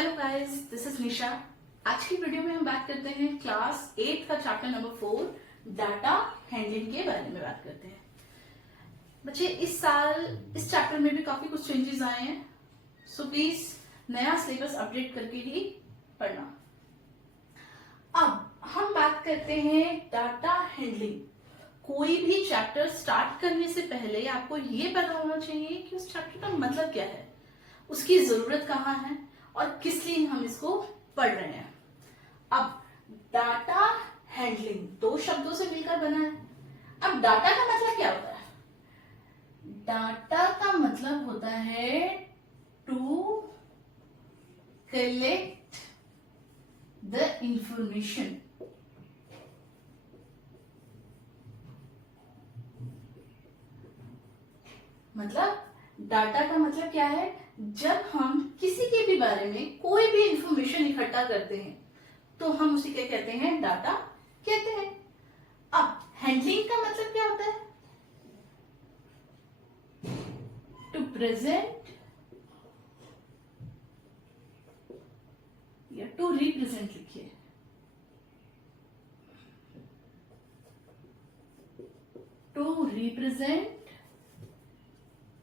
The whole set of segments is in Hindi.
हेलो गाइस, दिस इज निशा। आज की वीडियो में हम बात करते हैं क्लास 8 का चैप्टर नंबर 4 डाटा हैंडलिंग के बारे में बात करते हैं। बच्चे, इस साल इस चैप्टर में भी काफी कुछ चेंजेस आए हैं, सो प्लीज नया सिलेबस अपडेट करके ही पढ़ना। अब हम बात करते हैं डाटा हैंडलिंग। कोई भी चैप्टर स्टार्ट करने से पहले आपको ये पता होना चाहिए कि उस चैप्टर का मतलब क्या है, उसकी जरूरत कहाँ है और किस लिए हम इसको पढ़ रहे हैं। अब डाटा हैंडलिंग दो शब्दों से मिलकर बना है। अब डाटा का मतलब क्या होता है? डाटा का मतलब होता है टू कलेक्ट द इंफॉर्मेशन। मतलब डाटा का मतलब क्या है? जब हम किसी के भी बारे में कोई भी इंफॉर्मेशन इकट्ठा करते हैं तो हम उसे क्या कहते हैं? डाटा कहते हैं। अब हैंडलिंग का मतलब क्या होता है? टू प्रेजेंट या टू रिप्रेजेंट लिखिए। To represent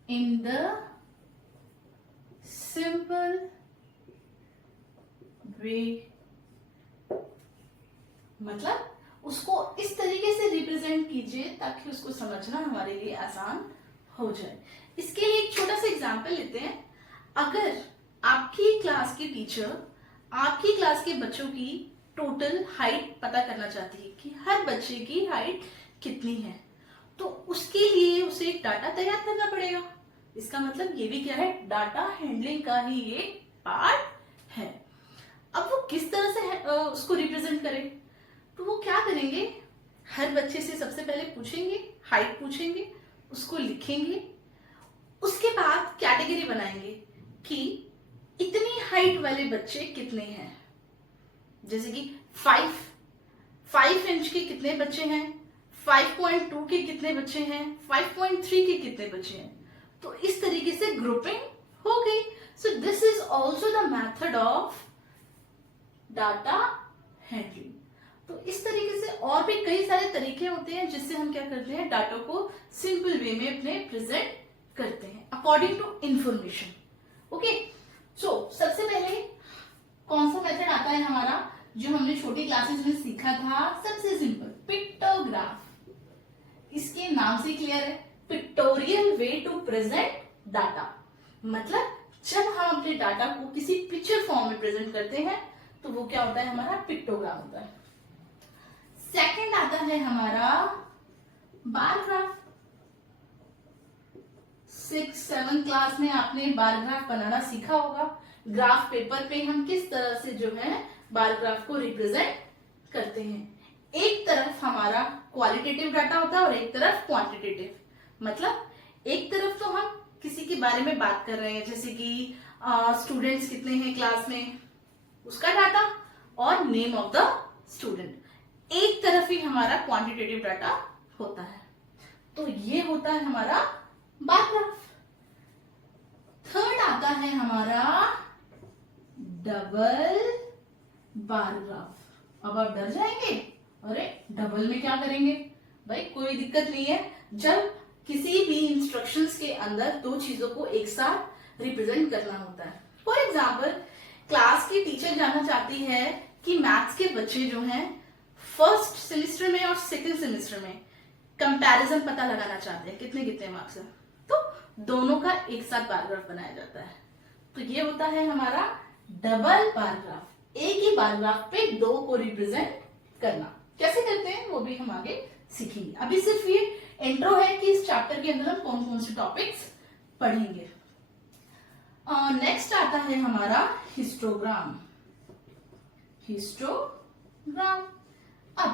in the simple way। मतलब उसको इस तरीके से रिप्रेजेंट कीजिए ताकि उसको समझना हमारे लिए आसान हो जाए। इसके लिए एक छोटा सा एग्जांपल लेते हैं। अगर आपकी क्लास की टीचर आपकी क्लास के बच्चों की टोटल हाइट पता करना चाहती है कि हर बच्चे की हाइट कितनी है, तो उसके लिए उसे एक डाटा तैयार करना पड़ेगा। इसका मतलब ये भी क्या है? डाटा हैंडलिंग का ही एक पार्ट है। अब वो किस तरह से उसको रिप्रेजेंट करें? तो वो क्या करेंगे? हर बच्चे से सबसे पहले पूछेंगे, हाइट पूछेंगे, उसको लिखेंगे। उसके बाद कैटेगरी बनाएंगे कि इतनी हाइट वाले बच्चे कितने हैं। जैसे कि 5 इंच के कितने बच्चे हैं, 5.2 के कितने बच्चे हैं, 5.3 के कितने बच्चे हैं। तो इस तरीके से ग्रुपिंग हो गई। So this is also the method of data handling. तो इस तरीके से और भी कई सारे तरीके होते हैं जिससे हम क्या करते हैं? डाटा को सिंपल वे में अपने प्रेजेंट करते हैं अकॉर्डिंग टू इंफॉर्मेशन। ओके, सो सबसे पहले कौन सा मेथड आता है हमारा, जो हमने छोटी क्लासेस में सीखा था? सबसे सिंपल, पिक्टोग्राफ। इसके नाम से क्लियर है, pictorial way to present data. मतलब जब हम अपने डाटा को किसी पिक्चर फॉर्म में प्रेजेंट करते हैं तो वो क्या होता है? हमारा पिक्टोग्राम होता है। सेकंड आता है हमारा बार ग्राफ। 6-7 क्लास में आपने बार ग्राफ बनाना सीखा होगा। ग्राफ पेपर पे हम किस तरह से जो है बार ग्राफ को रिप्रेजेंट करते हैं। एक तरफ हमारा क्वालिटेटिव डाटा होता है और एक तरफ क्वांटिटेटिव। मतलब एक तरफ तो हम किसी के बारे में बात कर रहे हैं, जैसे कि स्टूडेंट्स कितने हैं क्लास में, उसका डाटा और नेम ऑफ द स्टूडेंट। एक तरफ ही हमारा क्वांटिटेटिव डाटा होता है। तो ये होता है हमारा बार ग्राफ। थर्ड आता है हमारा डबल बार ग्राफ। अब आप डर जाएंगे, अरे डबल में क्या करेंगे? भाई कोई दिक्कत नहीं है। जब किसी भी इंस्ट्रक्शंस के अंदर दो चीजों को एक साथ रिप्रेजेंट करना होता है। फॉर एग्जाम्पल, क्लास की टीचर जानना चाहती है कि मैथ्स के बच्चे जो हैं फर्स्ट सेमेस्टर में और सेकंड सेमेस्टर में कंपैरिजन पता लगाना चाहते हैं कितने कितने मार्क्स है, तो दोनों का एक साथ बार ग्राफ बनाया जाता है। तो ये होता है हमारा डबल बार ग्राफ। एक ही बार ग्राफ पे दो को रिप्रेजेंट करना। कैसे करते हैं वो भी हम आगे सीखेंगे। अभी सिर्फ ये इंट्रो है कि इस चैप्टर के अंदर हम कौन कौन से टॉपिक्स पढ़ेंगे। नेक्स्ट आता है हमारा हिस्टोग्राम। हिस्टोग्राम। अब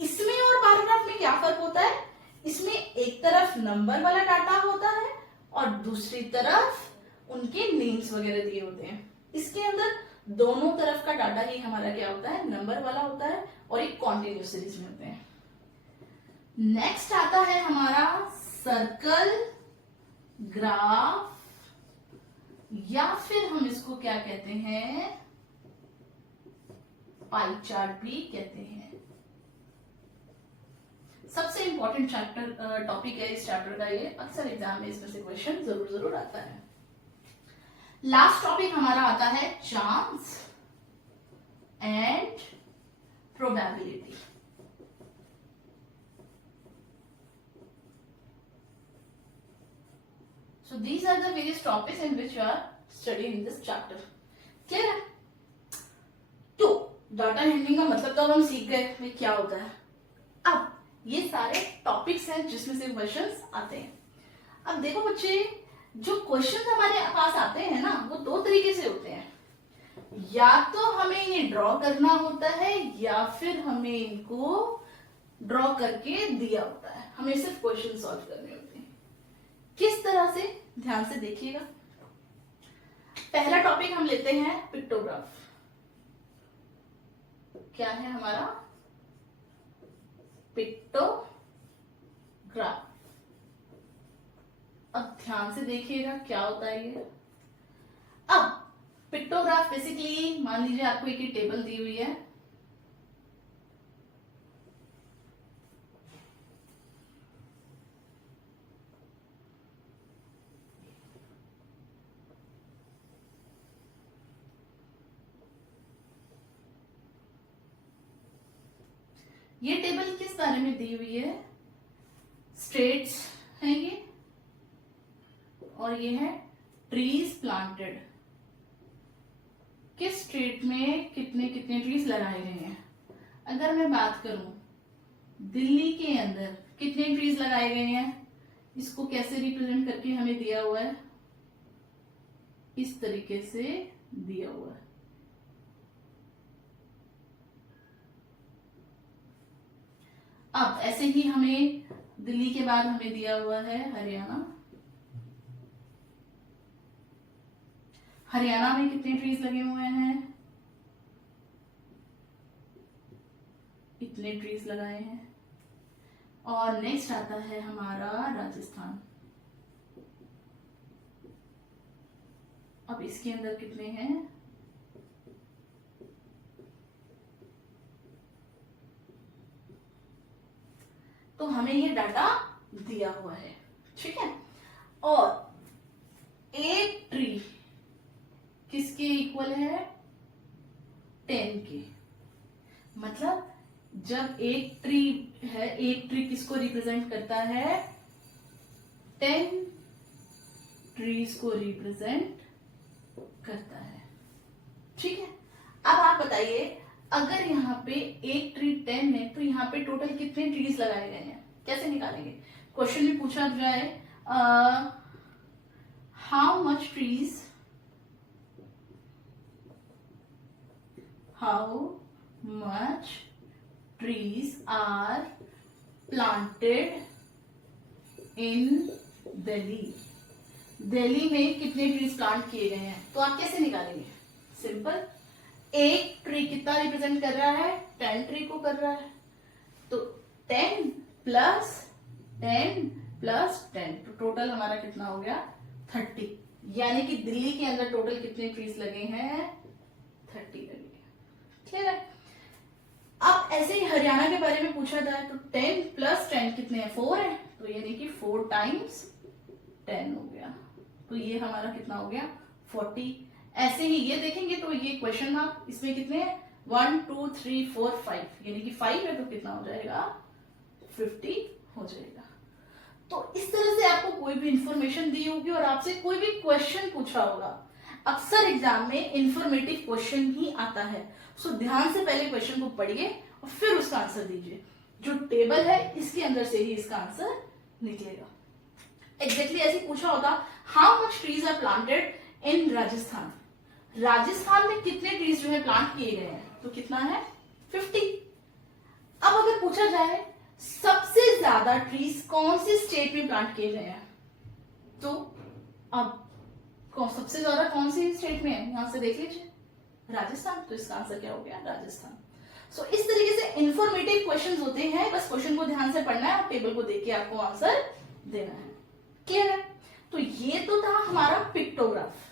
इसमें और बार ग्राफ में क्या फर्क होता है? इसमें एक तरफ नंबर वाला डाटा होता है और दूसरी तरफ उनके नेम्स वगैरह दिए होते हैं। इसके अंदर दोनों तरफ का डाटा ही हमारा क्या होता है? नंबर वाला होता है और एक कॉन्टिन्यूस सीरीज में होते हैं। नेक्स्ट आता है हमारा सर्कल, ग्राफ, या फिर हम इसको क्या कहते हैं, पाई चार्ट भी कहते हैं। सबसे इंपॉर्टेंट चैप्टर टॉपिक है इस चैप्टर का ये, अक्सर एग्जाम में इसमें से क्वेश्चन जरूर आता है। लास्ट टॉपिक हमारा आता है chance and probability. So these are the various topics in which you are studying in this chapter. Clear है? तो डाटा हैंडलिंग का मतलब तो हम सीख गए भाई क्या होता है। अब ये सारे टॉपिक्स हैं जिसमें से क्वेश्चंस आते हैं। अब देखो बच्चे, जो क्वेश्चंस हमारे पास आते हैं ना, वो दो तरीके से होते हैं। या तो हमें ये ड्रॉ करना होता है या फिर हमें इनको ड्रॉ करके दिया होता है, हमें सिर्फ क्वेश्चन सॉल्व करने होते हैं। किस तरह से, ध्यान से देखिएगा। पहला टॉपिक हम लेते हैं पिक्टोग्राफ। क्या है हमारा पिक्टोग्राफ। अब ध्यान से देखिएगा क्या होता है ये। अब पिक्टोग्राफ बेसिकली मान लीजिए आपको एक टेबल दी हुई है, ये टेबल किस बारे में दी हुई है, स्टेट्स हैं ये, और ये है ट्रीज प्लांटेड। किस स्टेट में कितने कितने ट्रीज लगाए गए हैं। अगर मैं बात करूं दिल्ली के अंदर कितने ट्रीज लगाए गए हैं, इसको कैसे रिप्रेजेंट करके हमें दिया हुआ है, इस तरीके से दिया हुआ है। अब ऐसे ही हमें दिल्ली के बाद हमें दिया हुआ है हरियाणा। हरियाणा में कितने ट्रीज लगे हुए हैं, इतने ट्रीज लगाए हैं। और नेक्स्ट आता है हमारा राजस्थान। अब इसके अंदर कितने हैं, तो हमें ये डाटा दिया हुआ है, ठीक है। और एक ट्री किसके इक्वल है, 10 के। मतलब जब एक ट्री है, एक ट्री किसको रिप्रेजेंट करता है, 10 ट्रीज को रिप्रेजेंट करता है, ठीक है। अब आप बताइए, अगर यहाँ पे एक ट्री 10 है तो यहाँ पे टोटल कितने ट्रीज लगाए गए हैं, कैसे निकालेंगे। क्वेश्चन में पूछा जाए how much trees, how much trees are planted in Delhi. Delhi में कितने ट्रीज प्लांट किए गए हैं, तो आप कैसे निकालेंगे, सिंपल। एक ट्री कितना रिप्रेजेंट कर रहा है, 10 ट्री को कर रहा है, तो 10 प्लस 10 प्लस 10, तो टोटल हमारा कितना हो गया, 30। यानी कि दिल्ली के अंदर टोटल कितने ट्रीज लगे हैं, 30 लगे हैं, क्लियर है। अब ऐसे ही हरियाणा के बारे में पूछा जाए तो 10 प्लस 10 कितने हैं, 4 है, तो यानी कि 4 टाइम्स 10 हो गया, तो ये हमारा कितना हो गया, 40। ऐसे ही ये देखेंगे तो ये क्वेश्चन मार्क, इसमें कितने हैं, 1 2 3 4 5, यानी कि 5 है तो कितना हो जाएगा, 50 हो जाएगा। तो इस तरह से आपको कोई भी इंफॉर्मेशन दी होगी और आपसे कोई भी क्वेश्चन पूछा होगा, अक्सर एग्जाम में इंफॉर्मेटिव क्वेश्चन ही आता है। सो ध्यान से पहले क्वेश्चन को पढ़िए और फिर उसका आंसर दीजिए। जो टेबल है इसके अंदर से ही इसका आंसर निकलेगा। एग्जैक्टली ऐसे पूछा होता, how much trees are planted in Rajasthan. Rajasthan में कितने ट्रीज जो है प्लांट किए गए हैं, तो कितना है, 50। अब अगर पूछा जाए सबसे ज्यादा ट्रीज कौन सी स्टेट में प्लांट किए गए हैं, तो अब सबसे ज्यादा कौन सी स्टेट में है, यहां से देख लीजिए, राजस्थान। तो इसका आंसर क्या हो गया, राजस्थान। सो इस तरीके से इंफॉर्मेटिव क्वेश्चंस होते हैं, बस क्वेश्चन को ध्यान से पढ़ना है और टेबल को देख के आपको आंसर देना है, क्लियर है। तो ये तो था हमारा पिक्टोग्राफ।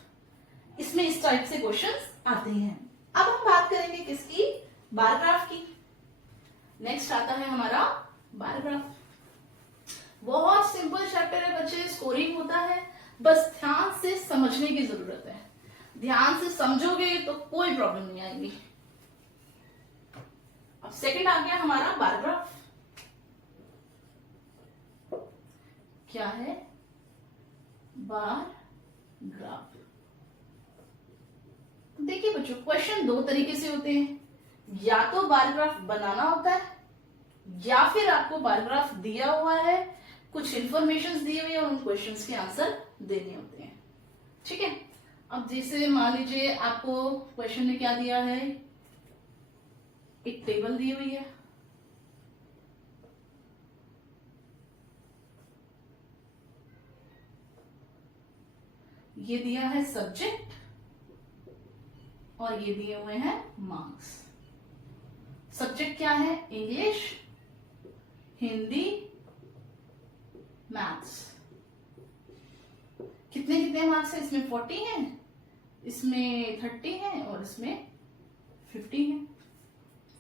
इसमें इस टाइप से क्वेश्चंस आते हैं। अब हम बात करेंगे किसकी, बार ग्राफ की। नेक्स्ट आता है हमारा बार ग्राफ। बहुत सिंपल चैप्टर है बच्चे, स्कोरिंग होता है, बस ध्यान से समझने की जरूरत है। ध्यान से समझोगे तो कोई प्रॉब्लम नहीं आएगी। अब सेकंड आ गया हमारा बार ग्राफ। क्या है बार ग्राफ? देखिए बच्चों, क्वेश्चन दो तरीके से होते हैं, या तो बार ग्राफ बनाना होता है या फिर आपको बार ग्राफ दिया हुआ है, कुछ इंफॉर्मेशन दी हुई है और उन क्वेश्चंस के आंसर देने होते हैं। ठीक है, अब जैसे मान लीजिए आपको क्वेश्चन में क्या दिया है, एक टेबल दी हुई है, ये दिया है सब्जेक्ट और ये दिए हुए हैं मार्क्स। सब्जेक्ट क्या है, इंग्लिश, हिंदी, मैथ्स। कितने कितने मार्क्स है, इसमें 40 है, इसमें 30 है और इसमें 50 है।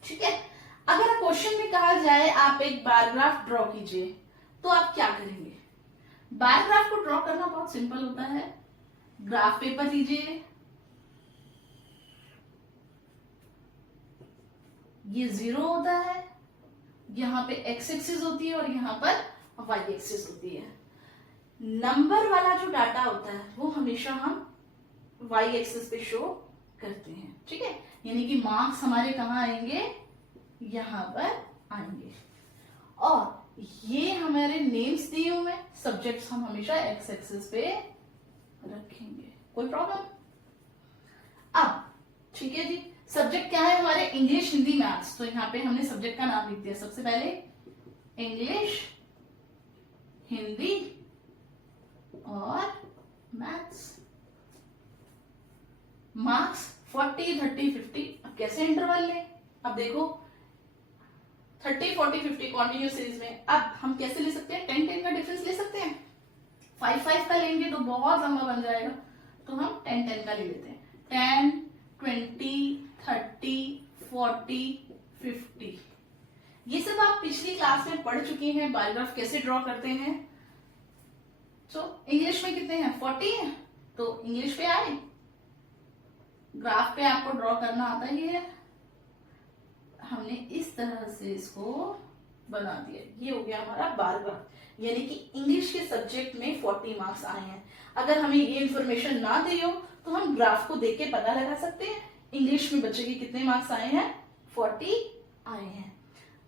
ठीक है, अगर क्वेश्चन में कहा जाए आप एक बार ग्राफ ड्रॉ कीजिए तो आप क्या करेंगे? बार ग्राफ को ड्रॉ करना बहुत सिंपल होता है। ग्राफ पेपर लीजिए, ये 0 होता है, यहां पे एक्स एक्सिस होती है और यहां पर वाई एक्सिस होती है। नंबर वाला जो डाटा होता है वो हमेशा हम वाई एक्सिस पे शो करते हैं। ठीक है, यानी कि मार्क्स हमारे कहां आएंगे, यहां पर आएंगे। और ये हमारे नेम्स दिए हुए, सब्जेक्ट्स हम हमेशा एक्स एक्सिस पे रखेंगे। कोई प्रॉब्लम? अब ठीक है जी, सब्जेक्ट क्या है हमारे, इंग्लिश, हिंदी, मैथ्स। तो यहां पे हमने सब्जेक्ट का नाम लिख दिया। सबसे पहले इंग्लिश, हिंदी और मैथ्स। मार्क्स 40, 30, 50। अब कैसे इंटरवल लें? अब देखो 30, 40, 50 कॉन्टिन्यूस सीरीज में, अब हम कैसे ले सकते हैं, 10, 10 का डिफरेंस ले सकते हैं। 5, 5 का लेंगे तो बहुत लंबा बन जाएगा, तो हम 10, 10 का ले लेते हैं। 10, 20, 30, 40, 50। ये सब आप पिछली क्लास में पढ़ चुके हैं, बार ग्राफ कैसे ड्रॉ करते हैं। तो इंग्लिश में कितने हैं, 40 है, तो इंग्लिश पे आए, ग्राफ पे आपको ड्रॉ करना आता ही है। हमने इस तरह से इसको बना दिया, ये हो गया हमारा बार ग्राफ। यानी कि इंग्लिश के सब्जेक्ट में 40 मार्क्स आए हैं। अगर हमें ये इंफॉर्मेशन ना दी हो तो हम ग्राफ को देख के पता लगा सकते हैं इंग्लिश में बच्चे के कितने मार्क्स आए हैं, 40 आए हैं।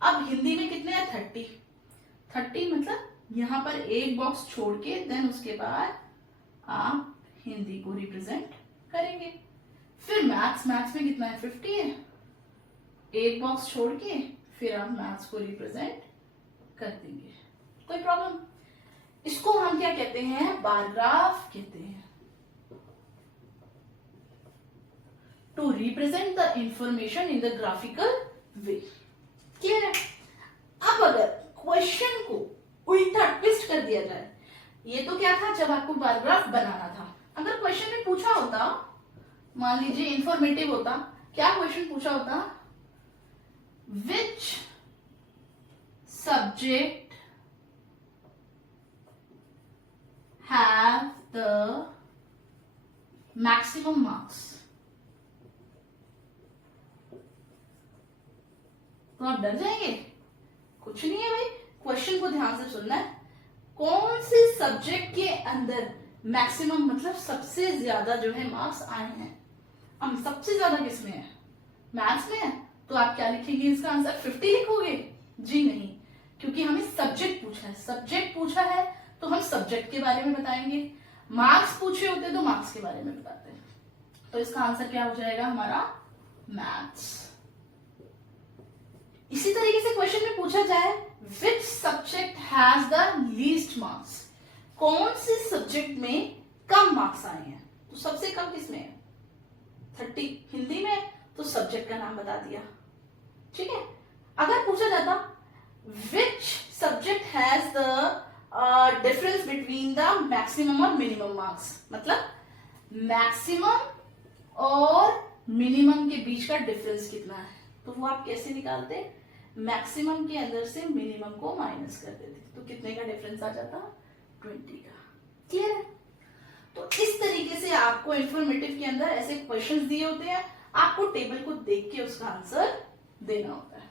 अब हिंदी में कितने हैं, 30। 30 मतलब यहां पर एक बॉक्स छोड़ के देन उसके बाद आप हिंदी को रिप्रेजेंट करेंगे। फिर मैथ्स में कितना है, 50 है, एक बॉक्स छोड़ के फिर आप मैथ्स को रिप्रेजेंट कर देंगे। कोई प्रॉब्लम? इसको हम क्या कहते हैं, बार ग्राफ कहते हैं। To represent the information in the graphical way. Clear है? अब अगर क्वेश्चन को उल्टा ट्विस्ट कर दिया जाए, ये तो क्या था जब आपको बार ग्राफ बनाना था। अगर क्वेश्चन में पूछा होता, मान लीजिए इंफॉर्मेटिव होता, क्या क्वेश्चन पूछा होता, which subject have the maximum marks, तो आप डर जाएंगे? कुछ नहीं है भाई, क्वेश्चन को ध्यान से सुनना है। कौन से सब्जेक्ट के अंदर मैक्सिमम मतलब सबसे ज्यादा जो है मार्क्स आए हैं। हम सबसे ज्यादा किसमें है, मैथ्स में है, तो आप क्या लिखेंगे, इसका आंसर 50 लिखोगे? जी नहीं, क्योंकि हमें सब्जेक्ट पूछा है। सब्जेक्ट पूछा है तो हम सब्जेक्ट के बारे में बताएंगे, मार्क्स पूछे होते तो मार्क्स के बारे में बताते हैं। तो इसका आंसर क्या हो जाएगा हमारा, मैथ्स। इसी तरीके से क्वेश्चन में पूछा जाए, which subject has the least marks, कौन से सब्जेक्ट में कम मार्क्स आए हैं, तो सबसे कम किसमें है, 30 हिंदी में, तो सब्जेक्ट का नाम बता दिया। ठीक है, अगर पूछा जाता which subject has the difference between the maximum और मिनिमम मार्क्स, मतलब मैक्सिमम और मिनिमम के बीच का डिफरेंस कितना है, तो वो आप कैसे निकालते, मैक्सिमम के अंदर से मिनिमम को माइनस कर देते, तो कितने का डिफरेंस आ जाता, 20 का। क्लियर है? तो इस तरीके से आपको इंफॉर्मेटिव के अंदर ऐसे क्वेश्चंस दिए होते हैं, आपको टेबल को देख के उसका आंसर देना होता है।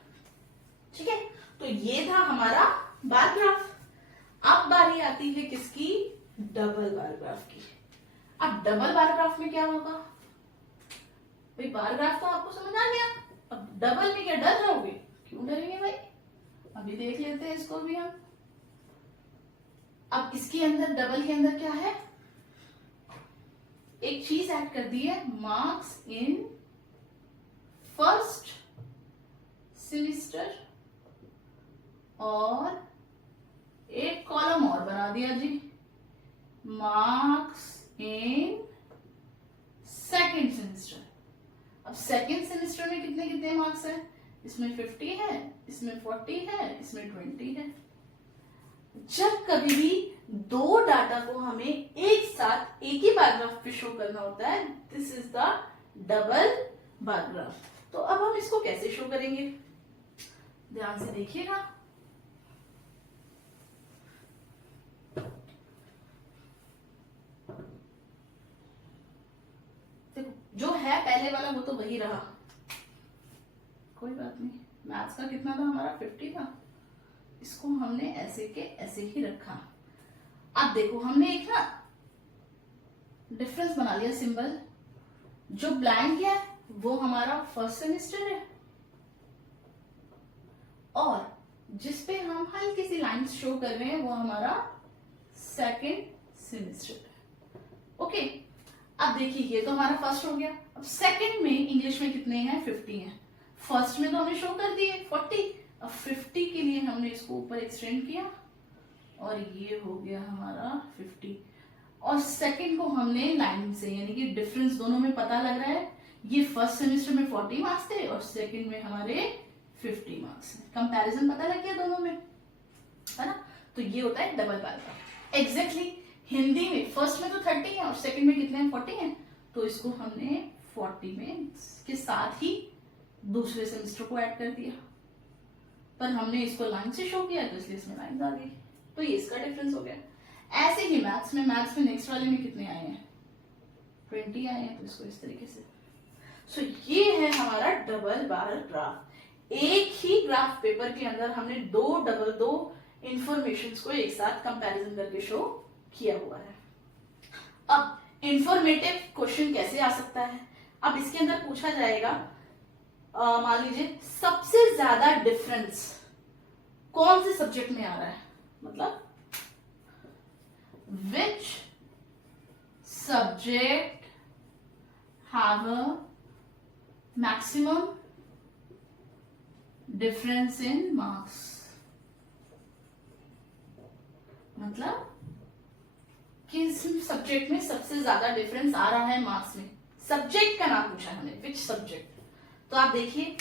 ठीक है, तो ये था हमारा बार ग्राफ। अब बारी आती है किसकी, डबल बार ग्राफ की। अब डबल बार ग्राफ में क्या होगा, भाई बार ग्राफ तो आपको समझ आ गया, अब डबल में क्या डर जाओगे, क्यों डरेंगे भाई, अभी देख लेते हैं इसको भी हम। अब इसके अंदर डबल के अंदर क्या है, एक चीज ऐड कर दी है, मार्क्स इन फर्स्ट सेमिस्टर, और एक कॉलम और बना दिया जी, मार्क्स इन सेकेंड सेमेस्टर। अब सेकेंड सेमेस्टर में कितने कितने मार्क्स हैं, इसमें 50 है, इसमें 40 है, इसमें 20 है। जब कभी भी दो डाटा को हमें एक साथ एक ही बार ग्राफ पे शो करना होता है, this is the double bar graph. तो अब हम इसको कैसे शो करेंगे, ध्यान से देखिएगा। देखो जो है पहले वाला वो तो वही रहा, कोई बात नहीं। मैथ्स का कितना था हमारा, 50 था, इसको हमने ऐसे के ऐसे ही रखा। अब देखो हमने एक ना डिफरेंस बना लिया सिंबल, जो ब्लैंक है वो हमारा फर्स्ट सेमेस्टर है, और जिसपे हम हल्की सी लाइंस शो कर रहे हैं वो हमारा सेकेंड सेमेस्टर है। ओके, अब देखिए ये तो हमारा फर्स्ट हो गया। अब सेकंड में इंग्लिश में कितने हैं, 50 हैं। फर्स्ट में तो हमने शो कर दिए 40, अब 50 के लिए हमने इसको ऊपर एक्सटेंड किया और ये हो गया हमारा 50, और सेकंड को हमने लाइन से, यानी कि डिफरेंस दोनों में पता लग रहा है, ये फर्स्ट सेमेस्टर में 40 मार्क्स थे और सेकंड में हमारे 50 मार्क्स हैं। कंपैरिजन पता लग गया दोनों में, है ना। तो ये होता है double bar graph. Exactly Hindi में फर्स्ट में तो 30 है और सेकंड में कितने हैं, 40 हैं, तो इसको हमने 40 में के साथ ही दूसरे सेमेस्टर को ऐड कर दिया, पर हमने इसको लाइन से शो किया तो इसलिए इसमें लाइन आ गई, तो ये इसका डिफरेंस हो गया। ऐसे ही मैथ्स में नेक्स्ट वाले में कितने आए हैं, 20 आए हैं, तो इसको इस तरीके से। सो ये है हमारा डबल बार ग्राफ। एक ही ग्राफ पेपर के अंदर हमने दो इंफॉर्मेशन को एक साथ कंपैरिजन करके शो किया हुआ है। अब इंफॉर्मेटिव क्वेश्चन कैसे आ सकता है, अब इसके अंदर पूछा जाएगा, मान लीजिए सबसे ज्यादा डिफरेंस कौन से सब्जेक्ट में आ रहा है, मतलब which subject have a maximum difference in marks, मतलब किस सब्जेक्ट में सबसे ज्यादा डिफरेंस आ रहा है मार्क्स में। सब्जेक्ट का नाम पूछा हमें, विच सब्जेक्ट। तो आप देखिए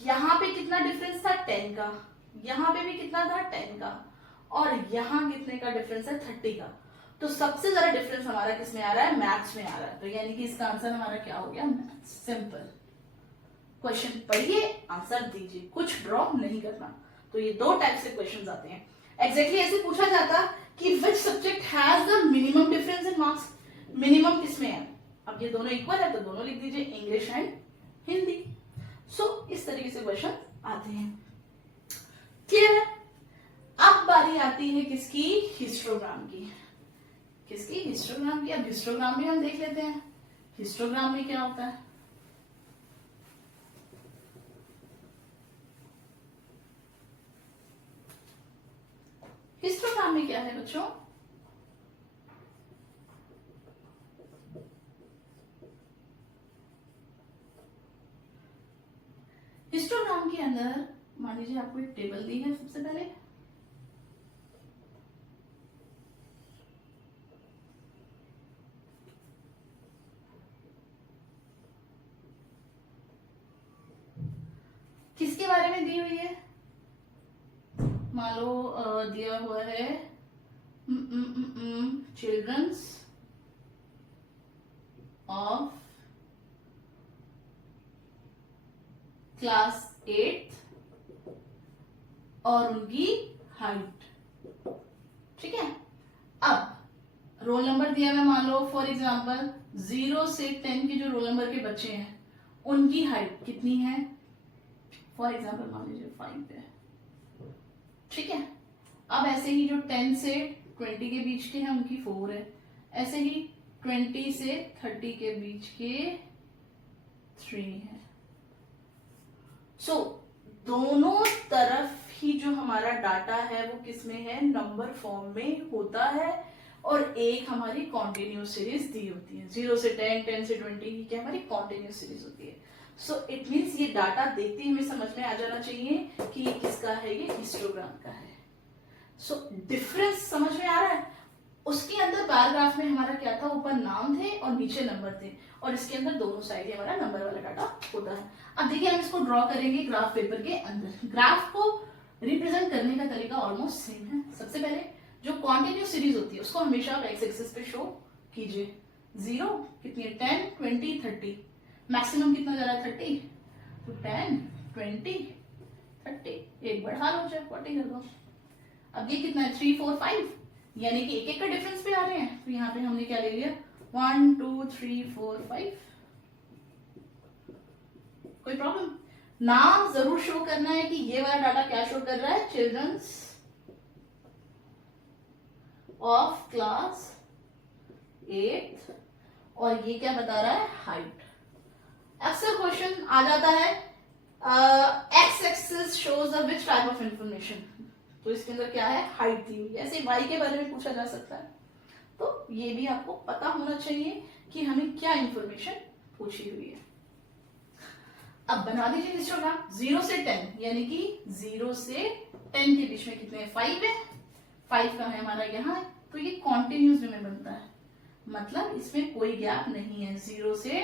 यहां पे कितना डिफरेंस था, 10 का, यहां पे भी कितना था, 10 का, और यहां कितने का डिफरेंस है, 30 का। तो सबसे ज्यादा डिफरेंस हमारा किस में आ रहा है, मैथ्स में आ रहा है, तो यानी कि इसका आंसर हमारा क्या हो गया, मैथ्स। सिंपल क्वेश्चन पढ़िए, आंसर दीजिए, कुछ ड्रॉ नहीं करना। तो ये दो टाइप से क्वेश्चंस आते हैं। एग्जैक्टली ऐसे पूछा जाता कि which subject has the minimum difference in marks, minimum किसमें है, अब ये दोनों इक्वल है तो दोनों लिख दीजिए, इंग्लिश एंड हिंदी। सो इस तरीके से क्वेश्चन आते हैं। क्लियर है। अब बारी आती है किसकी, हिस्टोग्राम की। किसकी, हिस्टोग्राम की। अब हिस्टोग्राम भी हम देख लेते हैं, हिस्टोग्राम में क्या होता है। हिस्टोग्राम में क्या है बच्चों, हिस्टोग्राम के अंदर मान लीजिए आपको एक टेबल दी है, सबसे पहले किसके बारे में दी हुई है, मान लो दिया हुआ है चिल्ड्रंस ऑफ क्लास 8 और उनकी हाइट। ठीक है, अब रोल नंबर दिया है, मान लो फॉर एग्जांपल 0 से 10 के जो रोल नंबर के बच्चे हैं उनकी हाइट कितनी है, फॉर एग्जांपल मान लीजिए 5 है। ठीक है, अब ऐसे ही जो 10 से 20 के बीच के हैं उनकी 4 है, ऐसे ही 20 से 30 के बीच के 3 है। सो दोनों तरफ ही जो हमारा डाटा है वो किस में है, नंबर फॉर्म में होता है, और एक हमारी कॉन्टिन्यूस सीरीज दी होती है। 0 से 10, 10 से 20 की क्या हमारी कॉन्टिन्यूस सीरीज होती है। सो इट मीन्स ये डाटा देखते ही हमें समझ में आ जाना चाहिए कि ये किसका है, ये हिस्टोग्राम का है। सो डिफरेंस समझ में आ रहा है। उसके अंदर पैराग्राफ में हमारा क्या था, ऊपर नाम थे और नीचे नंबर थे, और इसके अंदर दोनों साइड हमारा नंबर वाला डाटा होता है। अब देखिए हम इसको ड्रॉ करेंगे ग्राफ पेपर के अंदर। ग्राफ को रिप्रेजेंट करने का तरीका ऑलमोस्ट सेम है। सबसे पहले जो कॉन्टिन्यूस सीरीज होती है उसको हमेशा आप एक्स एक्सिस पे शो कीजिए। 0 कितनी है, 10, 20, 30, मैक्सिमम कितना जा रहा है 30, तो 10, 20, 30, एक बढ़ा लो चाहे 40 कर दो। अब ये कितना है 3, 4, 5, यानी कि एक एक का डिफरेंस पे आ रहे हैं, तो यहाँ पे हमने क्या ले लिया 1, 2, 3, 4, 5। कोई प्रॉब्लम, नाम जरूर शो करना है कि ये वाला डाटा क्या शो कर रहा है, चिल्ड्रंस ऑफ क्लास 8, और ये क्या बता रहा है, हाइट। अक्सर क्वेश्चन आ जाता है x axis shows which type of information, तो इसके अंदर क्या है, हाइट दी हुई है। ऐसे वाई के बारे में पूछा जा सकता है, तो ये भी आपको पता होना चाहिए कि हमें क्या इंफॉर्मेशन पूछी हुई है। अब बना दीजिए हिस्टोग्राम। 0 से 10 यानी कि 0 से 10 के बीच में कितने हैं, 5 है। 5 का है हमारा यहाँ है, तो ये कॉन्टिन्यूस में बनता है, मतलब इसमें कोई गैप नहीं है। 0 से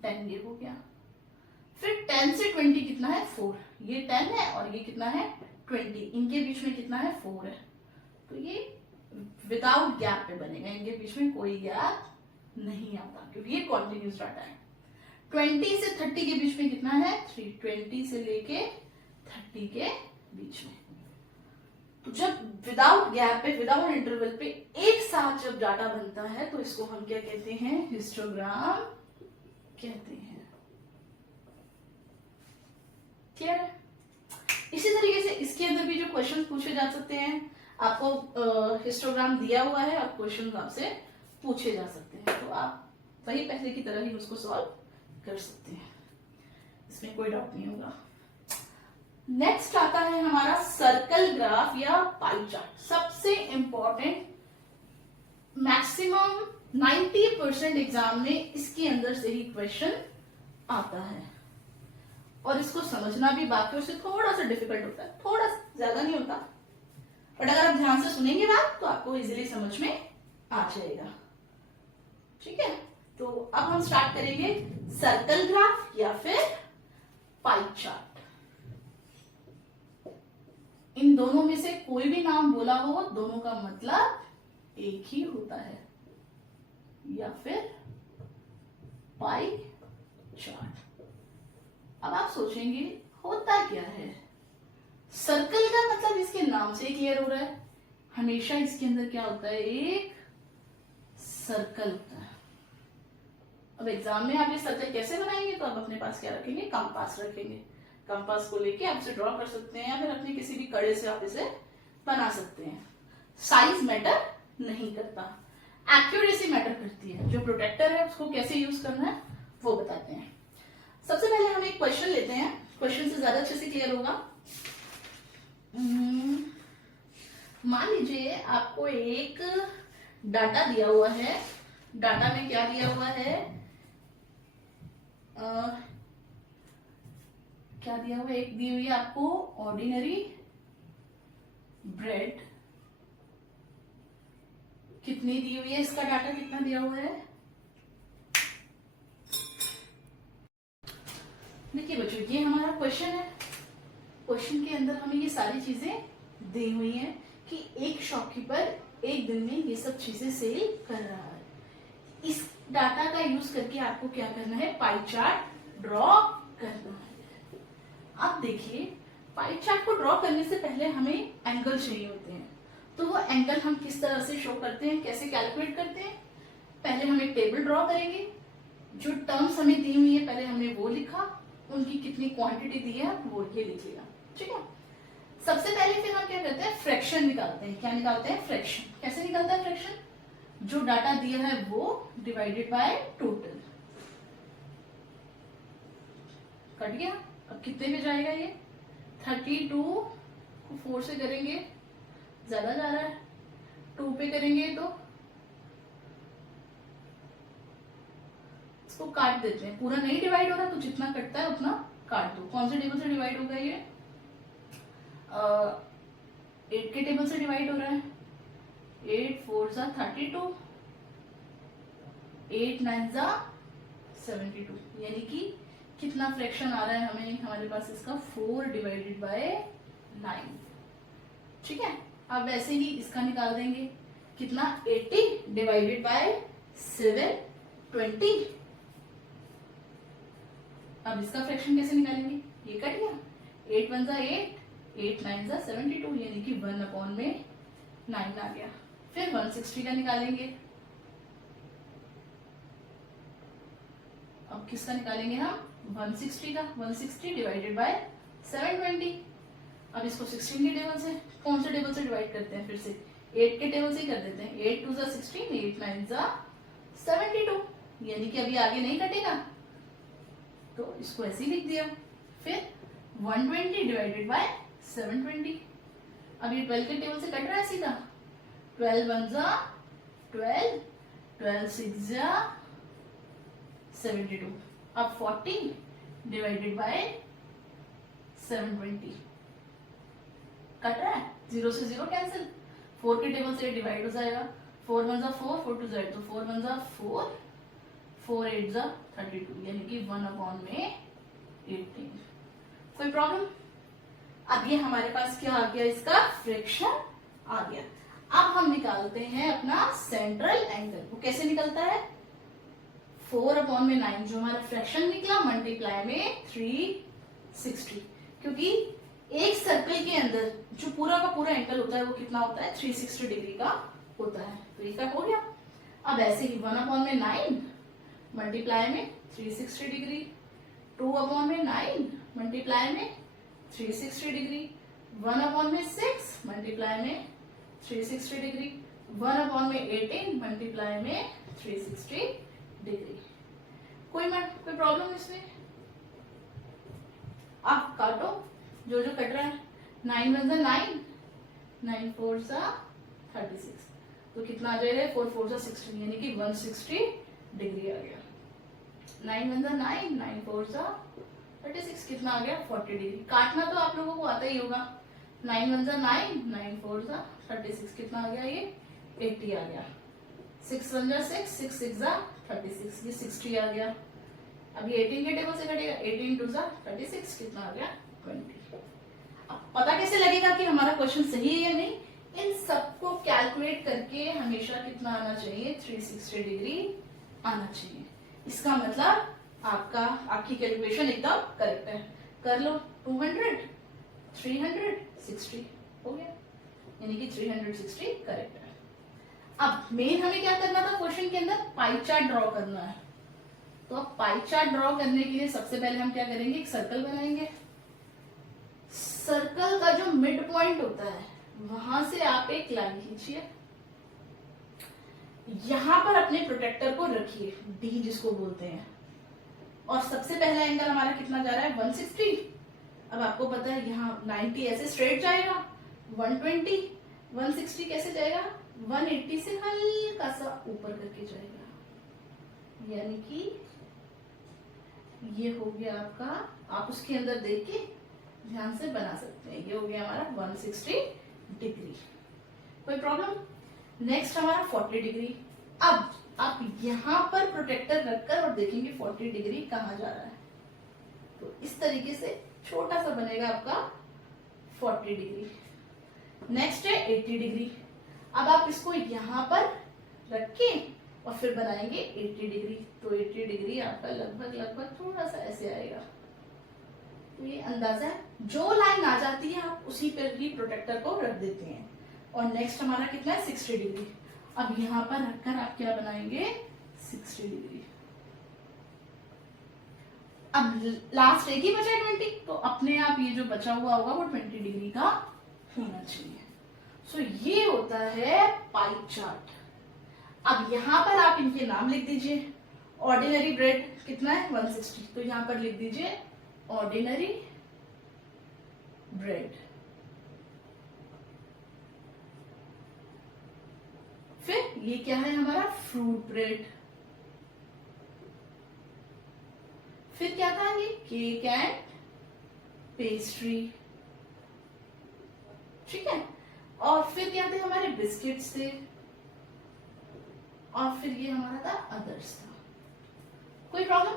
10 ये हो गया। फिर 10 से 20 कितना है, 4, ये 10 है और ये कितना है 20, इनके बीच में कितना है 4 है, तो ये विदाउट गैप पे बनेगा, इनके बीच में कोई गैप नहीं आता क्योंकि ये कॉन्टिन्यूस डाटा है। 20 से 30 के बीच में कितना है 3, 20 से लेके 30 के बीच में। तो जब विदाउट गैप पे, विदाउट इंटरवल पे एक साथ जब डाटा बनता है तो इसको हम क्या कहते हैं, हिस्टोग्राम कहते हैं। क्लियर है। इसी तरीके से इसके अंदर भी जो क्वेश्चन पूछे जा सकते हैं, आपको हिस्टोग्राम दिया हुआ है, आप क्वेश्चन आपसे पूछे जा सकते हैं, तो आप वही पहले की तरह ही उसको सॉल्व कर सकते हैं, इसमें कोई डाउट नहीं होगा। नेक्स्ट आता है हमारा सर्कल ग्राफ या पाई चार्ट। सबसे इंपॉर्टेंट, मैक्सिमम 90% एग्जाम में इसके अंदर से ही क्वेश्चन आता है, और इसको समझना भी बाकियों से थोड़ा सा डिफिकल्ट होता है, थोड़ा ज्यादा नहीं होता, बट अगर आप ध्यान से सुनेंगे बात तो आपको इजीली समझ में आ जाएगा। ठीक है, तो अब हम स्टार्ट करेंगे सर्कल ग्राफ या फिर पाई चार्ट। इन दोनों में से कोई भी नाम बोला हो, दोनों का मतलब एक ही होता है, या फिर पाई चार्ट। अब आप सोचेंगे होता क्या है, सर्कल का मतलब इसके नाम से क्लियर हो रहा है, हमेशा इसके अंदर क्या होता है, एक सर्कल होता है। अब एग्जाम में आप ये सर्कल कैसे बनाएंगे, तो आप अपने पास क्या रखेंगे, कंपास रखेंगे। कंपास को लेके आप इसे ड्रॉ कर सकते हैं, या फिर अपने किसी भी कड़े से आप इसे बना सकते हैं। साइज मैटर नहीं करता, एक्यूरेसी मैटर करती है। जो प्रोटेक्टर है उसको कैसे यूज करना है वो बताते हैं। सबसे पहले हम एक क्वेश्चन लेते हैं, क्वेश्चन से ज्यादा अच्छे से क्लियर होगा। मान लीजिए आपको एक डाटा दिया हुआ है, डाटा में क्या दिया हुआ है, क्या दिया हुआ है, एक दी हुई है आपको ऑर्डिनरी ब्रेड, कितनी दी हुई है, इसका डाटा कितना दिया हुआ है। देखिए बच्चों, ये हमारा क्वेश्चन है, क्वेश्चन के अंदर हमें ये सारी चीजें दी हुई हैं कि एक शॉपकीपर एक दिन में ये सब चीजें सेल कर रहा है। इस डाटा का यूज करके आपको क्या करना है, पाई चार्ट ड्रॉ करना है। अब देखिए, पाई चार्ट को ड्रॉ करने से पहले हमें एंगल चाहिए होते हैं। तो वो एंगल हम किस तरह से शो करते हैं, कैसे कैलकुलेट करते हैं? पहले हम एक टेबल ड्रॉ करेंगे, जो टर्म्स हमें दी हुई है पहले हमने वो लिखा, उनकी कितनी क्वांटिटी दी है वो ये लिख लिया, ठीक है। सबसे पहले फिर हम क्या करते हैं, फ्रैक्शन निकालते हैं। क्या निकालते हैं? फ्रैक्शन। कैसे निकलता है फ्रैक्शन? जो डाटा दिया है वो डिवाइडेड बाय टोटल। कट गया। अब कितने पे जाएगा ये? 32 को 4 से करेंगे ज्यादा जा रहा है, 2 पे करेंगे तो इसको काट देते हैं। पूरा नहीं डिवाइड हो रहा तो जितना कटता है उतना काट दो। कौन से टेबल से डिवाइड होगा ये? 8 के टेबल से डिवाइड हो रहा है। 8 4 जा 32, 8 9 जा 72, यानी कि कितना फ्रैक्शन आ रहा है हमें? हमारे पास इसका 4 डिवाइडेड बाय 9, ठीक है। अब ऐसे ही इसका निकाल देंगे, कितना? 80 डिवाइडेड बाय 720। अब इसका फ्रैक्शन कैसे निकालेंगे? ये कट गया। 8 1 जा 8, 8 9 जा 72, यानी कि 1/9 आ गया। फिर 160 का निकालेंगे। अब किसका निकालेंगे हम? 160 का। 160 डिवाइडेड बाय 720। अब इसको 16 के टेबल से, कौन से टेबल से डिवाइड करते हैं? फिर से 8 के टेबल से ही कर देते हैं। 8 2 जा 16, 8 9 जा 72, यानी कि अभी आगे नहीं कटेगा तो इसको ऐसे ही लिख दिया। फिर 120 डिवाइडेड बाय 720। अब ये 12 के टेबल से कट रहा है सीधा। 12 1 जा 12, 12 6 जा 72। अब 40 डिवाइडेड बाय 720। कट रहा है, 0 से 0 कैंसिल। 4 के टेबल से डिवाइड हो जाएगा। 4 1 जा 4, 4 2 जा 8, तो 4 1 जा 4, 4 8 जा 32, यानी कि 1/18। कोई प्रॉब्लम? अब ये हमारे पास क्या आ गया? इसका फ्रैक्शन आ गया। अब हम निकालते हैं अपना सेंट्रल एंगल। वो कैसे निकलता है? 4/9 जो हमारा फ्रैक्शन निकला मल्टीप्लाई में 360, क्योंकि एक सर्कल के अंदर जो पूरा का पूरा एंगल होता है वो कितना होता है? 360 डिग्री का होता है। तो इसका हो गया। अब ऐसे ही 1/9 मल्टीप्लाई में 360 डिग्री, 2/9 मल्टीप्लाई में 360 डिग्री, 1/6 मल्टीप्लाई में 360 डिग्री, 1/18 मल्टीप्लाई में 360 डिग्री। कोई प्रॉब्लम इसमें? आप काटो जो जो कट रहा है। 9 1 जा 9, 9 4 जा 36, तो कितना आ जाएगा? 4 4 जा 16, यानी कि 160 डिग्री आ गया। 9 1 जा 9, 9 4 जा 36, कितना आ गया? 40 डिग्री। काटना तो आप लोगों को आता ही होगा। 9 1 जा 9, 9 4 जा 36, कितना आ गया? ये 80 आ गया। 6 1 जा 6, 6 6 जा 36, ये 60 आ गया। अब ये 18 के टेबल से कटेगा। 18 2 जा 36, कितना आ गया? 20। अब पता कैसे लगेगा कि हमारा क्वेश्चन सही है या नहीं? इन सबको कैलकुलेट करके हमेशा कितना आना चाहिए? 360 डिग्री आना चाहिए। इसका मतलब आपकी कैलकुलेशन एकदम करेक्ट है। कर लो। 200 360 हो गया, यानी कि 360 करेक्ट है। अब मेन हमें क्या करना था क्वेश्चन के अंदर? पाई चार्ट ड्रॉ करना है। तो अब पाई चार्ट ड्रॉ करने के लिए सबसे पहले हम क्या करेंगे? एक सर्कल बनाएंगे। सर्कल का जो मिड पॉइंट होता है वहां से आप एक लाइन खींचिए, यहां पर अपने प्रोटेक्टर को रखिए, डी जिसको बोलते हैं, और सबसे पहला एंगल हमारा कितना जा रहा है? 160। अब आपको पता है यहाँ 90 ऐसे स्ट्रेट जाएगा, 120, 160 कैसे जाएगा? 180 से हल्का सा ऊपर करके जाएगा, यानी कि ये हो गया आपका। आप उसके अंदर देख के ध्यान से बना सकते हैं। ये हो गया हमारा 160 डिग्री। कोई प्रॉब्लम? नेक्स्ट हमारा 40 डिग्री। अब आप यहां पर प्रोटेक्टर रखकर और देखेंगे 40 डिग्री कहां जा रहा है। तो इस तरीके से छोटा सा बनेगा आपका 40 डिग्री। नेक्स्ट है 80 डिग्री। अब आप इसको यहां पर रखें और फिर बनाएंगे 80 डिग्री। तो 80 डिग्री आपका लगभग थोड़ा सा ऐसे आएगा, तो ये अंदाजा है, जो लाइन आ जाती है आप उसी पर ही प्रोटेक्टर को रख देते हैं। और नेक्स्ट हमारा कितना है 60 डिग्री। अब यहाँ पर रखकर आप क्या बनाएंगे 60 डिग्री। अब लास्ट एक ही बचा है 20, तो अपने आप ये जो बचा हुआ होगा वो 20 डिग्री का होना चाहिए। सो ये होता है पाई चार्ट। अब यहां पर आप इनके नाम लिख दीजिए। ऑर्डिनरी ब्रेड कितना है 160, तो यहां पर लिख दीजिए ऑर्डिनरी ब्रेड। फिर ये क्या है हमारा फ्रूट ब्रेड। फिर क्या था ये केक एंड पेस्ट्री, ठीक है। और फिर क्या थे हमारे बिस्किट्स थे, और फिर ये हमारा था अदर्स था। कोई प्रॉब्लम?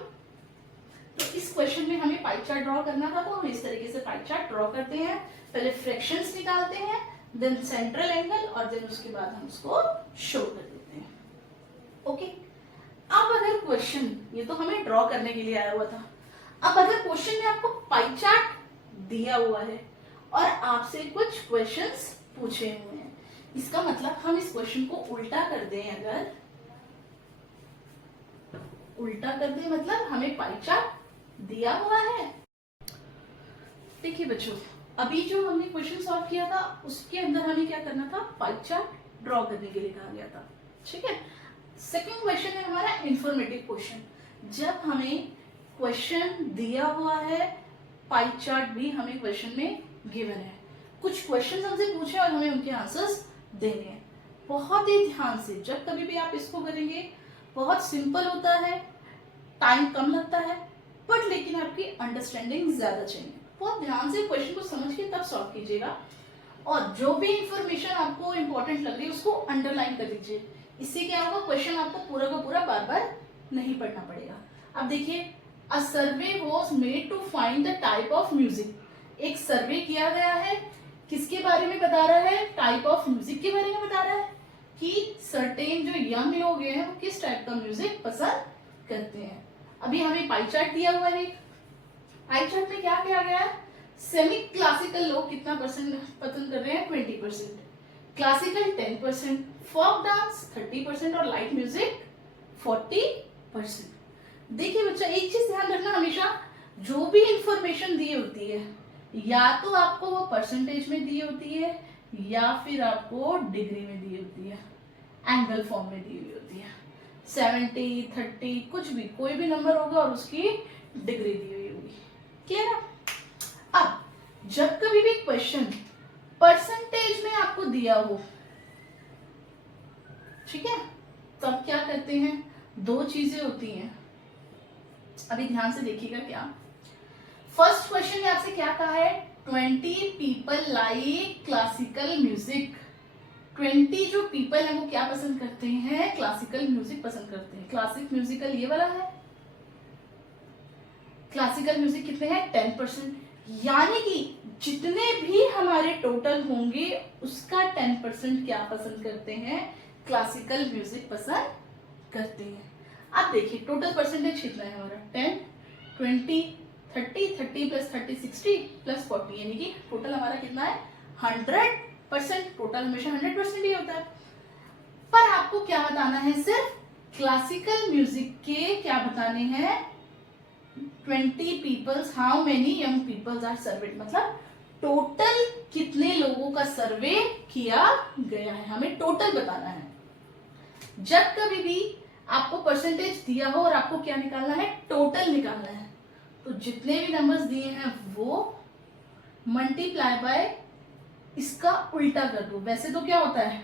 तो इस क्वेश्चन में हमें पाई चार्ट ड्रॉ करना था, तो हम इस तरीके से पाई चार्ट ड्रॉ करते हैं। पहले फ्रैक्शंस निकालते हैं, देन सेंट्रल एंगल, और देन उसके बाद हम उसको शो कर देते हैं। ओके। अब अगर क्वेश्चन, ये तो हमें ड्रॉ करने के लिए आया हुआ था, अब अगर क्वेश्चन में आपको पाई चार्ट दिया हुआ है और आपसे कुछ क्वेश्चंस पूछे हुए हैं, इसका मतलब हम इस क्वेश्चन को उल्टा कर दें। अगर उल्टा कर दें मतलब हमें पाई चार्ट दिया हुआ है। देखिए बच्चों, अभी जो हमने क्वेश्चन सॉल्व किया था उसके अंदर हमें क्या करना था, पाई चार्ट ड्रॉ करने के लिए कहा गया था, ठीक है। सेकंड क्वेश्चन है हमारा इंफॉर्मेटिव क्वेश्चन। जब हमें क्वेश्चन दिया हुआ है, पाई चार्ट भी हमें क्वेश्चन में गिवन है, कुछ क्वेश्चन हमसे पूछे और हमें उनके आंसर्स देने हैं। बहुत ही ध्यान से, जब कभी भी आप इसको करेंगे, बहुत सिंपल होता है, टाइम कम लगता है, बट लेकिन आपकी अंडरस्टैंडिंग ज्यादा चाहिए। बहुत ध्यान से क्वेश्चन को समझ के तब सॉल्व कीजिएगा, और जो भी इंफॉर्मेशन आपको इंपॉर्टेंट लग रही है उसको अंडरलाइन कर लीजिए। इससे क्या होगा, क्वेश्चन आपको पूरा का पूरा बार बार नहीं पढ़ना पड़ेगा। अब देखिए, a survey was made to find the type of music. एक सर्वे किया गया है, किसके बारे में बता रहा है, टाइप ऑफ म्यूजिक के बारे में बता रहा है कि सर्टेन जो यंग लोग हैं वो किस टाइप का म्यूजिक पसंद करते हैं। अभी हमें पाई चार्ट दिया हुआ है, पाई चार्ट में क्या किया गया है, सेमी क्लासिकल लोग कितना परसेंट पसंद कर रहे हैं 20%, क्लासिकल 10%, फोक डांस 30% और लाइट म्यूजिक 40%। देखिए बच्चा, एक चीज ध्यान रखना, हमेशा जो भी इंफॉर्मेशन दी होती है या तो आपको वो परसेंटेज में दी होती है या फिर आपको डिग्री में दी होती है, एंगल फॉर्म में दी हुई होती है। 70, 30 कुछ भी, कोई भी नंबर होगा और उसकी डिग्री दी हुई होगी। क्लियर है? अब जब कभी भी क्वेश्चन परसेंटेज में आपको दिया हो, ठीक है, तब क्या करते हैं, दो चीजें होती हैं। अभी ध्यान से देखिएगा क्या, फर्स्ट क्वेश्चन में आपसे क्या कहा है, 20 पीपल लाइक क्लासिकल म्यूजिक। 20 जो पीपल है वो क्या पसंद करते हैं, क्लासिकल म्यूजिक पसंद करते हैं। क्लासिक म्यूजिकल ये वाला है, क्लासिकल म्यूजिक कितने हैं 10%, यानी कि जितने भी हमारे टोटल होंगे उसका 10% क्या पसंद करते हैं, क्लासिकल म्यूजिक पसंद करते हैं। अब देखिए टोटल परसेंटेज कितना है हमारा, 10, 20, 30, 30 प्लस 30 60 प्लस 40, यानी कि टोटल हमारा कितना है 100%। टोटल हमेशा 100% ही होता है। पर आपको क्या बताना है, सिर्फ क्लासिकल म्यूजिक के क्या बताने हैं, 20 peoples, how many young peoples are surveyed, मतलब टोटल कितने लोगों का सर्वे किया गया है, हमें टोटल बताना है। जब कभी भी आपको परसेंटेज दिया हो और आपको क्या निकालना है, टोटल निकालना है, तो जितने भी नंबर्स दिए हैं वो मल्टीप्लाई बाय इसका उल्टा कर दो। वैसे तो क्या होता है,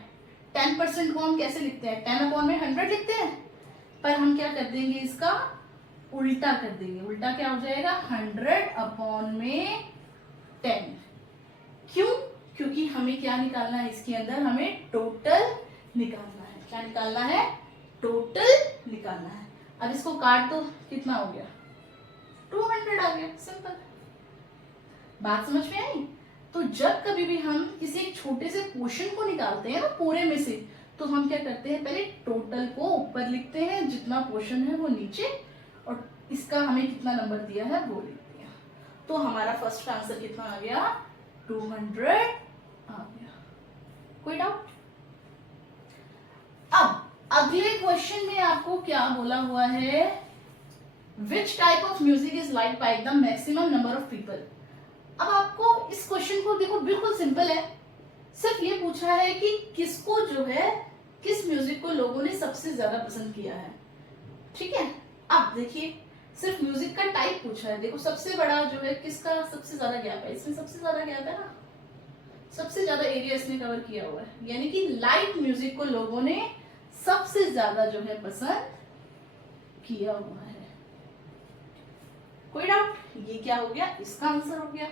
10% को हम कैसे लिखते हैं, 10/100 लिखते हैं, पर हम क्या कर देंगे, इसका उल्टा कर देंगे। उल्टा क्या हो जाएगा, 100/10। क्यों? क्योंकि हमें क्या निकालना है, इसके अंदर हमें टोटल निकालना है। क्या निकालना है, टोटल निकालना है। अब इसको काट दो, कितना हो गया, 200 आ गया। सिंपल बात समझ में आई? तो जब कभी भी हम किसी एक छोटे से क्वेश्चन को निकालते हैं ना पूरे में से, तो हम क्या करते हैं, पहले टोटल को ऊपर लिखते हैं, जितना क्वेश्चन है वो नीचे, और इसका हमें कितना नंबर दिया है वो लिखते हैं। तो हमारा फर्स्ट आंसर कितना आ गया, 200 आ गया। कोई डाउट? अब अगले क्वेश्चन में आपको क्या बोला हुआ है, which type of music is like by the maximum number of people. अब आपको इस क्वेश्चन को देखो, बिल्कुल सिंपल है, सिर्फ ये पूछा है कि किसको जो है, किस म्यूजिक को लोगों ने सबसे ज्यादा पसंद किया है। ठीक है, अब देखिए सिर्फ म्यूजिक का टाइप पूछा है। देखो सबसे बड़ा जो है किसका सबसे ज्यादा गैप है, इसमें सबसे ज्यादा गैप है ना, सबसे ज्यादा एरिया इसने कवर किया हुआ है, यानी कि लाइट म्यूजिक को लोगों ने सबसे ज्यादा जो है पसंद किया हुआ है। कोई डाउट? ये क्या हो गया, इसका आंसर हो गया।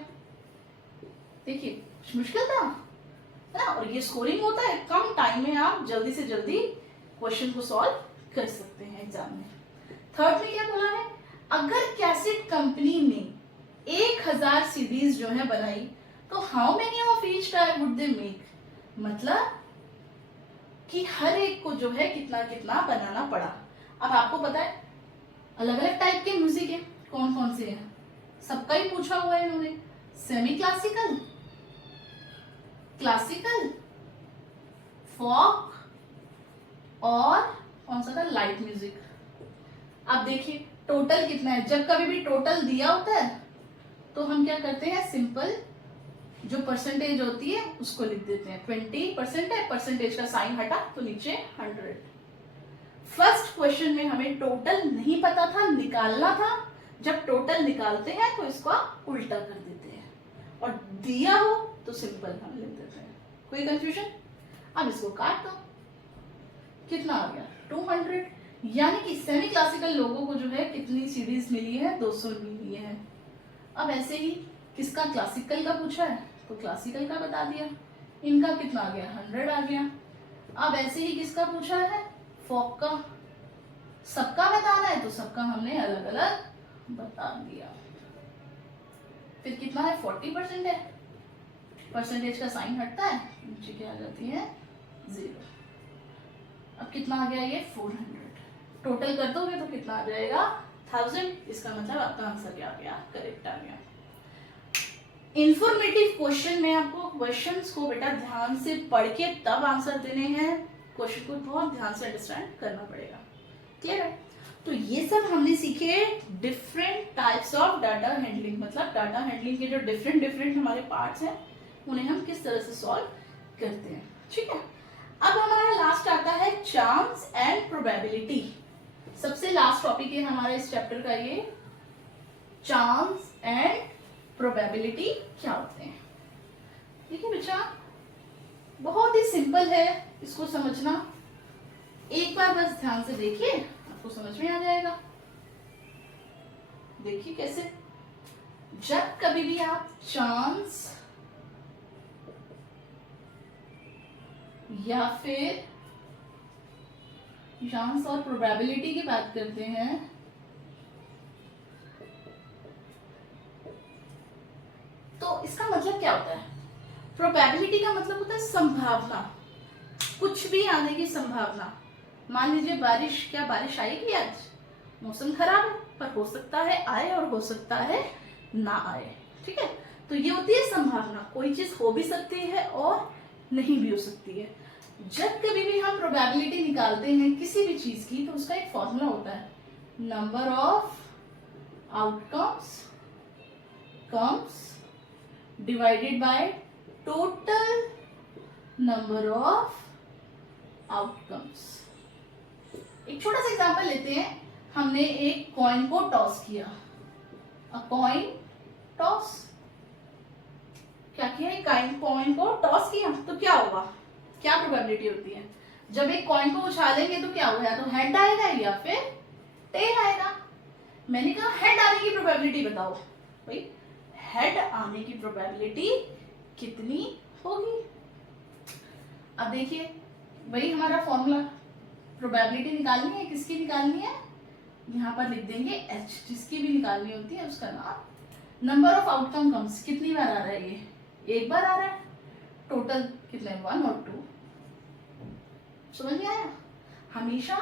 देखिए कुछ मुश्किल था ना, और ये स्कोरिंग होता है, कम टाइम में आप जल्दी से जल्दी क्वेश्चन को सॉल्व कर सकते हैं एग्जाम में। थर्ड में क्या बोला है, अगर कैसेट कंपनी ने 1000 सीडीज जो है बनाई, तो how many of each type would they make, मतलब कि हर एक को जो है कितना कितना बनाना पड़ा। अब आपको पता है अलग अलग टाइप के म्यूजिक है, कौन कौन से हैं, सबका ही पूछा हुआ है इन्होंने, सेमी क्लासिकल, क्लासिकल, फॉक और कौन सा था, लाइट म्यूजिक। अब देखिए टोटल कितना है, जब कभी भी टोटल दिया होता है तो हम क्या करते हैं, सिंपल जो परसेंटेज होती है उसको लिख देते हैं, 20% है, परसेंटेज का साइन हटा तो नीचे 100। फर्स्ट क्वेश्चन में हमें टोटल नहीं पता था, निकालना था, जब टोटल निकालते हैं तो इसको उल्टा कर देते हैं, और दिया हो तो सिंपल हम लिख देते हैं। कोई कंफ्यूजन? अब इसको काट दो, कितना आ गया, 200, यानी कि सेमी क्लासिकल लोगों को जो है कितनी सीरीज मिली है, 200 मिली है। अब ऐसे ही किसका क्लासिकल का पूछा है तो क्लासिकल का बता दिया, इनका कितना आ गया, 100 आ गया। अब ऐसे ही किसका पूछा है, फॉक का, सबका बताना है तो सबका हमने अलग अलग बता दिया। फिर कितना है, 40% है, परसेंटेज का साइन हटता है, नीचे क्या आ जाती है, 0। अब कितना आ गया, ये 400, टोटल कर दोगे तो कितना आ जाएगा, 1000। इसका मतलब आपका आंसर क्या आ गया, करेक्ट आ गया। इंफॉर्मेटिव क्वेश्चन में आपको क्वेश्चंस को बेटा ध्यान से पढ़ के तब आंसर देने हैं, क्वेश्चन को बहुत ध्यान से अंडरस्टैंड करना पड़ेगा। क्लियर है? तो ये सब हमने सीखे different types of data handling, मतलब डाटा हैंडलिंग के जो डिफरेंट डिफरेंट हमारे पार्ट्स हैं उन्हें हम किस तरह से सॉल्व करते हैं। ठीक है, अब हमारा लास्ट आता है चांस एंड प्रोबेबिलिटी। सबसे लास्ट टॉपिक है हमारा इस चैप्टर का ये, चांस एंड प्रोबेबिलिटी क्या होते हैं। ठीक है बच्चा, बहुत ही सिंपल है इसको समझना, एक बार बस ध्यान से देखिए आपको समझ में आ जाएगा। देखिए कैसे, जब कभी भी आप चांस या फिर चांस और प्रोबेबिलिटी की बात करते हैं तो इसका मतलब क्या होता है, प्रोबेबिलिटी का मतलब होता है संभावना, कुछ भी आने की संभावना। मान लीजिए बारिश, क्या बारिश आएगी आज, मौसम खराब है पर हो सकता है आए और हो सकता है ना आए। ठीक है, तो ये होती है संभावना, कोई चीज हो भी सकती है और नहीं भी हो सकती है। जब कभी भी हम प्रोबेबिलिटी निकालते हैं किसी भी चीज की तो उसका एक फॉर्मूला होता है, number of outcomes comes divided by total number of outcomes. एक छोटा सा एग्जांपल लेते हैं, हमने एक कॉइन को टॉस किया, अ कॉइन टॉस, क्या किया, कॉइन को टॉस किया तो क्या होगा, क्या प्रोबेबिलिटी होती है, जब एक कॉइन को उछालेंगे तो क्या होगा, या तो हेड आएगा या फिर टेल आएगा। मैंने कहा हेड आने की प्रोबेबिलिटी बताओ, भाई हेड आने की प्रोबेबिलिटी कितनी होगी। अब देखिए वही हमारा फॉर्मूला, प्रोबेबिलिटी निकालनी है, किसकी निकालनी है, यहाँ पर लिख देंगे एच, जिसकी भी निकालनी होती है उसका नाम। नंबर ऑफ आउटकम कम्स, कितनी बार आ रहा है, ये एक बार आ रहा है, टोटल कितने, 1 और 2। समझ में आया? हमेशा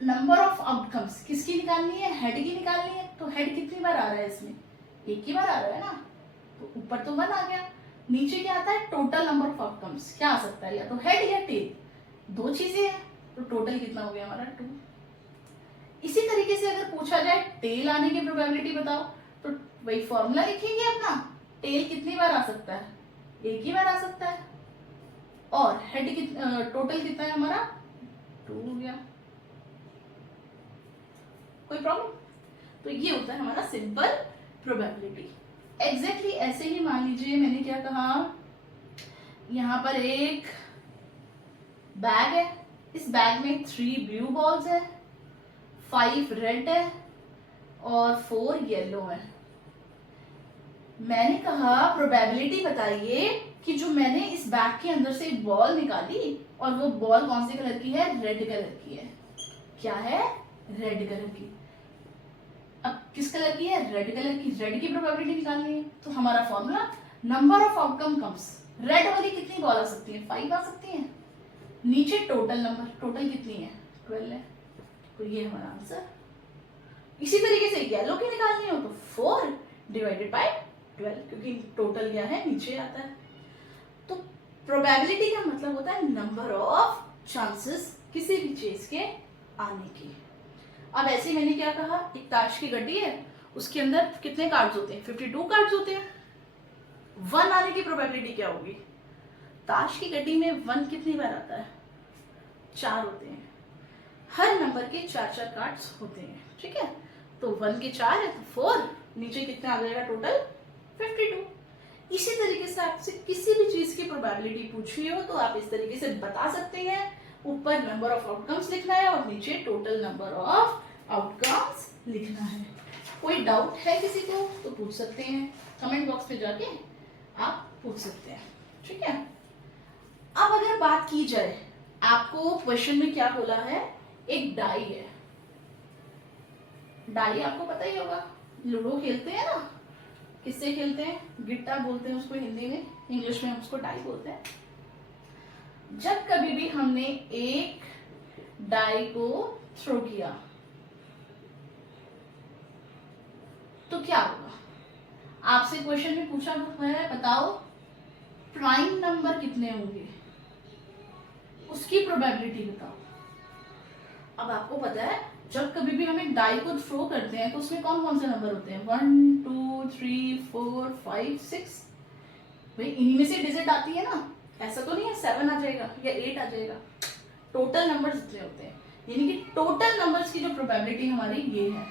नंबर ऑफ आउटकम्स किसकी निकालनी है, हेड की निकालनी है, तो हेड कितनी बार आ रहा है इसमें, एक ही बार आ रहा है ना, तो ऊपर तो 1 आ गया, नीचे क्या आता है टोटल नंबर ऑफ आउटकम्स, क्या आ सकता है या तो हेड या टेल, दो चीजें हैं, तो टोटल कितना हो गया हमारा 2। इसी तरीके से अगर पूछा जाए टेल आने की प्रोबेबिलिटी बताओ, तो वही फॉर्मूला लिखेंगे अपना, टेल कितनी बार आ सकता है, एक ही बार आ सकता है, और हेड टोटल कितना है हमारा 2 हो गया। कोई प्रॉब्लम? तो ये होता है हमारा सिंपल प्रोबेबिलिटी। एग्जैक्टली ऐसे ही मान लीजिए मैंने क्या कहा, यहां पर एक बैग है, इस बैग में 3 ब्लू बॉल्स है, 5 रेड है और 4 येलो है। मैंने कहा प्रोबेबिलिटी बताइए कि जो मैंने इस बैग के अंदर से एक बॉल निकाली और वो बॉल कौन से कलर की है, रेड कलर की है। क्या है, रेड कलर की। अब किस कलर की है, रेड कलर की। रेड की प्रोबेबिलिटी निकालनी है, तो हमारा formula number of outcome comes, red वाली कितनी बॉल आ सकती है, 5 आ सकती है, नीचे टोटल नंबर, टोटल कितनी है 12 है, तो ये हमारा आंसर। इसी तरीके से येलो की निकालनी हो तो 4 डिवाइडेड बाय 12, क्योंकि टोटल क्या है नीचे आता है। तो प्रोबेबिलिटी का मतलब होता है नंबर ऑफ चांसेस किसी भी चीज के आने की। अब ऐसे मैंने क्या कहा, एक ताश की गड्डी है, उसके अंदर कितने कार्ड्स होते हैं, 52 कार्ड्स होते हैं। 1 आने की प्रोबेबिलिटी क्या होगी, ताश की गड्डी में 1 कितनी बार आता है, 4 होते हैं। हर नंबर के 4-4 कार्ड्स होते हैं, ठीक है। तो 1 के 4 है तो 4, नीचे कितना आ जाएगा टोटल 52। इसी तरीके से आपसे किसी भी चीज की प्रोबेबिलिटी पूछी हो तो आप इस तरीके से बता सकते हैं, ऊपर नंबर ऑफ आउटकम्स लिखना है और नीचे टोटल नंबर ऑफ आउटकम्स लिखना है। कोई डाउट है किसी को तो पूछ सकते हैं, कमेंट बॉक्स में जाके आप पूछ सकते हैं, ठीक है। अब अगर बात की जाए, आपको क्वेश्चन में क्या बोला है, एक डाई है। डाई आपको पता ही होगा, लूडो खेलते हैं ना, किससे खेलते हैं, गिट्टा बोलते हैं उसको हिंदी में, इंग्लिश में हम उसको डाई बोलते हैं। जब कभी भी हमने एक डाई को थ्रो किया तो क्या होगा, आपसे क्वेश्चन में पूछा है बताओ प्राइम नंबर कितने होंगे, उसकी प्रोबेबिलिटी बताओ। अब आपको पता है जब कभी भी हम एक डाई को थ्रो करते हैं तो उसमें कौन कौन से नंबर होते हैं, 1 2 3 4 5 6, भाई इन्हीं में से डिजिट आती है ना, ऐसा तो नहीं है 7 आ जाएगा या 8 आ जाएगा, टोटल नंबर्स जितने होते हैं, यानी कि टोटल नंबर्स की जो प्रोबेबिलिटी हमारी ये है,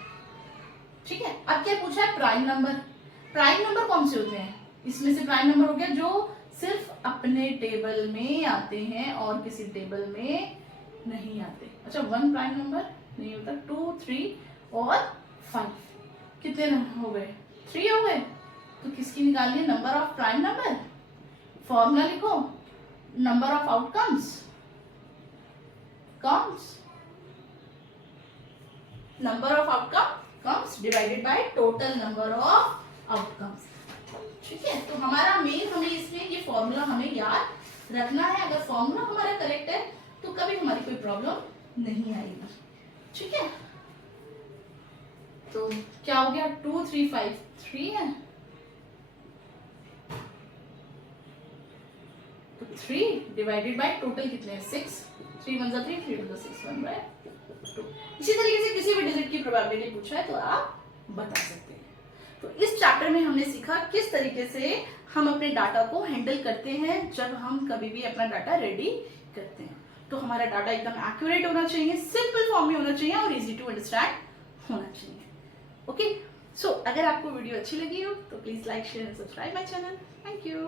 ठीक है। अब क्या पूछा है, प्राइम नंबर। प्राइम नंबर कौन से होते हैं, इसमें से प्राइम नंबर हो गया जो सिर्फ अपने टेबल में आते हैं और किसी टेबल में नहीं आते। अच्छा 1 प्राइम नंबर नहीं होता, 2 3 और 5 कितने हो गए, 3 हो गए। तो किसकी निकालनी है, number of prime number. Formula लिखो, number of outcomes number of outcomes divided by total number of outcomes, ठीक है। तो हमारा मेन, हमें इसमें ये फॉर्मूला हमें याद रखना है। अगर फॉर्मूला हमारा करेक्ट है तो कभी हमारी कोई प्रॉब्लम नहीं आएगी, ठीक है। तो क्या हो गया, 2 3 5 3 है, तो 3 डिवाइडेड बाय टोटल कितने हैं 6, 3 1 3 3 2 6 1/2। इसी तरीके से किसी भी डिजिट की प्रोबेबिलिटी पूछा है तो आप बता सकते हैं। तो इस चैप्टर में हमने सीखा किस तरीके से हम अपने डाटा को हैंडल करते हैं जब हम कभी भी अपना डाटा रेडी करते हैं। तो हमारा डाटा एकदम एक्यूरेट होना चाहिए, सिंपल फॉर्म में होना चाहिए और इजी टू अंडरस्टैंड होना चाहिए। ओके, सो अगर आपको वीडियो अच्छी लगी हो तो please like share and subscribe my channel. Thank you.